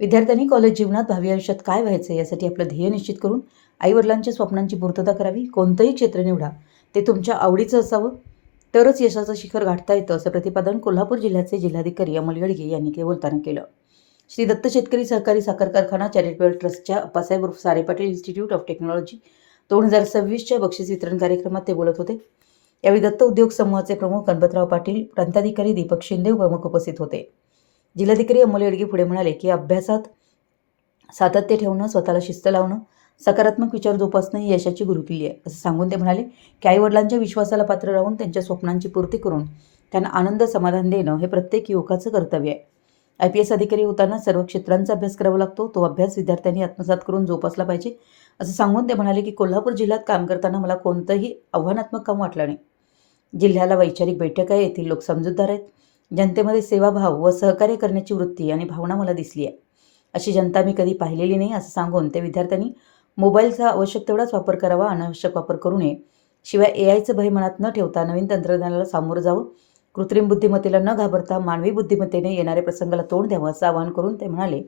विद्यार्थ्यांनी कॉलेज जीवनात भावी आयुष्यात काय व्हायचं यासाठी आपलं ध्येय निश्चित करून आईवडिलांच्या स्वप्नांची पूर्तता करावी. कोणतंही क्षेत्र निवडा, ते तुमच्या आवडीचं असावं, तरच यशाचं शिखर गाठता येतं, असं प्रतिपादन कोल्हापूर जिल्ह्याचे जिल्हाधिकारी अमोल येडगे यांनी बोलताना केलं. श्री दत्त शेतकरी सहकारी साखर कारखाना चॅरिटेबल ट्रस्टच्या अप्पासाहेब उर्फ सारे पाटील इन्स्टिट्यूट ऑफ टेक्नॉलॉजी 2026च्या बक्षीस वितरण कार्यक्रमात ते बोलत होते. यावेळी दत्त उद्योग समूहाचे प्रमुख गणपतराव पाटील, प्रांताधिकारी दीपक शिंदे प्रमुख उपस्थित होते. जिल्हाधिकारी अमोल येडगे पुढे म्हणाले की अभ्यासात सातत्य ठेवणं, स्वतःला शिस्त लावणं, सकारात्मक विचार जोपासणं ही यशाची गुरुकिल्ली आहे, असं सांगून ते म्हणाले की आईवडिलांच्या विश्वासाला पात्र राहून त्यांच्या स्वप्नांची पूर्ती करून त्यांना आनंद समाधान देणं हे प्रत्येक युवकाचं कर्तव्य आहे. IPS अधिकारी होताना सर्व क्षेत्रांचा अभ्यास करावा लागतो. तो अभ्यास विद्यार्थ्यांनी आत्मसात करून जोपासला पाहिजे, असं सांगून ते म्हणाले की कोल्हापूर जिल्ह्यात काम करताना मला कोणतंही आव्हानात्मक काम वाटलं नाही. जिल्ह्याला वैचारिक बैठक आहे, येथील लोक समजूतदार आहेत, जनतेमध्ये सेवाभाव व सहकार्य करण्याची वृत्ती आणि भावना मला दिसली आहे. अशी जनता मी कधी पाहिलेली नाही, असं सांगून ते विद्यार्थ्यांनी मोबाईलचा आवश्यक तेवढाच वापर करावा, अनावश्यक वापर करू नये. शिवाय AIचं भय मनात न ठेवता नवीन तंत्रज्ञानाला सामोरं जावं, कृत्रिम बुद्धिमत्तेला न घाबरता मानवी बुद्धिमत्तेने येणाऱ्या प्रसंगाला तोंड द्यावं, असं आवाहन करून ते म्हणाले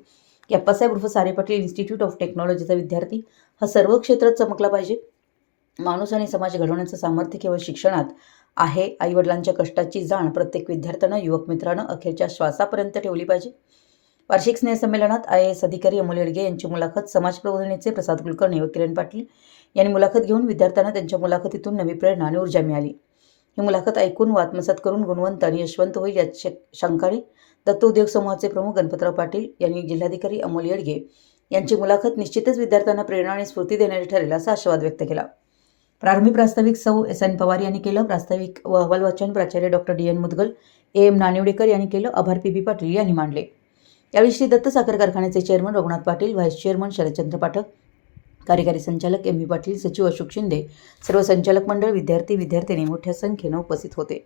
की अप्पासाहेब उर्फ सारे पाटील इन्स्टिट्यूट ऑफ टेक्नॉलॉजीचा विद्यार्थी हा सर्व क्षेत्रात चमकला पाहिजे. माणूस आणि समाज घडवण्याचं सामर्थ्य केवळ शिक्षणात आहे. आईवडिलांच्या कष्टाची जाण प्रत्येक विद्यार्थ्यानं, युवक मित्रानं अखेरच्या श्वासापर्यंत ठेवली पाहिजे. वार्षिक स्नेहसंमेलनात IAS अधिकारी अमोल येडगे यांची मुलाखत समाज प्रबोधिनीचे प्रसाद कुलकर्णी व किरण पाटील यांनी मुलाखत घेऊन विद्यार्थ्यांना त्यांच्या मुलाखतीतून नवी प्रेरणा आणि ऊर्जा मिळाली. ही मुलाखत ऐकून व आत्मसात करून गुणवंत आणि यशवंत होईल याची शंकाने दत्त उद्योग समूहाचे प्रमुख गणपतराव पाटील यांनी जिल्हाधिकारी अमोल येडगे यांची मुलाखत निश्चितच विद्यार्थ्यांना प्रेरणा आणि स्फूर्ती देणारी ठरेल, असा आशावाद व्यक्त केला. प्रारंभी प्रास्ताविक सौ SN पवार यांनी केलं. प्रास्ताविक व अहवाल वाचन प्राचार्य doctor DN Mudgal, AM Nanivadekar यांनी केलं. आभार PB पाटील यांनी मांडले. यावेळी श्री दत्त साखर कारखान्याचे chairman Raghunath Patil, vice chairman Sharadchandra Pathak, कार्यकारी संचालक MV पाटील, सचिव अशोक शिंदे, सर्व संचालक मंडळ, विद्यार्थी विद्यार्थिनी मोठ्या संख्येनं उपस्थित होते.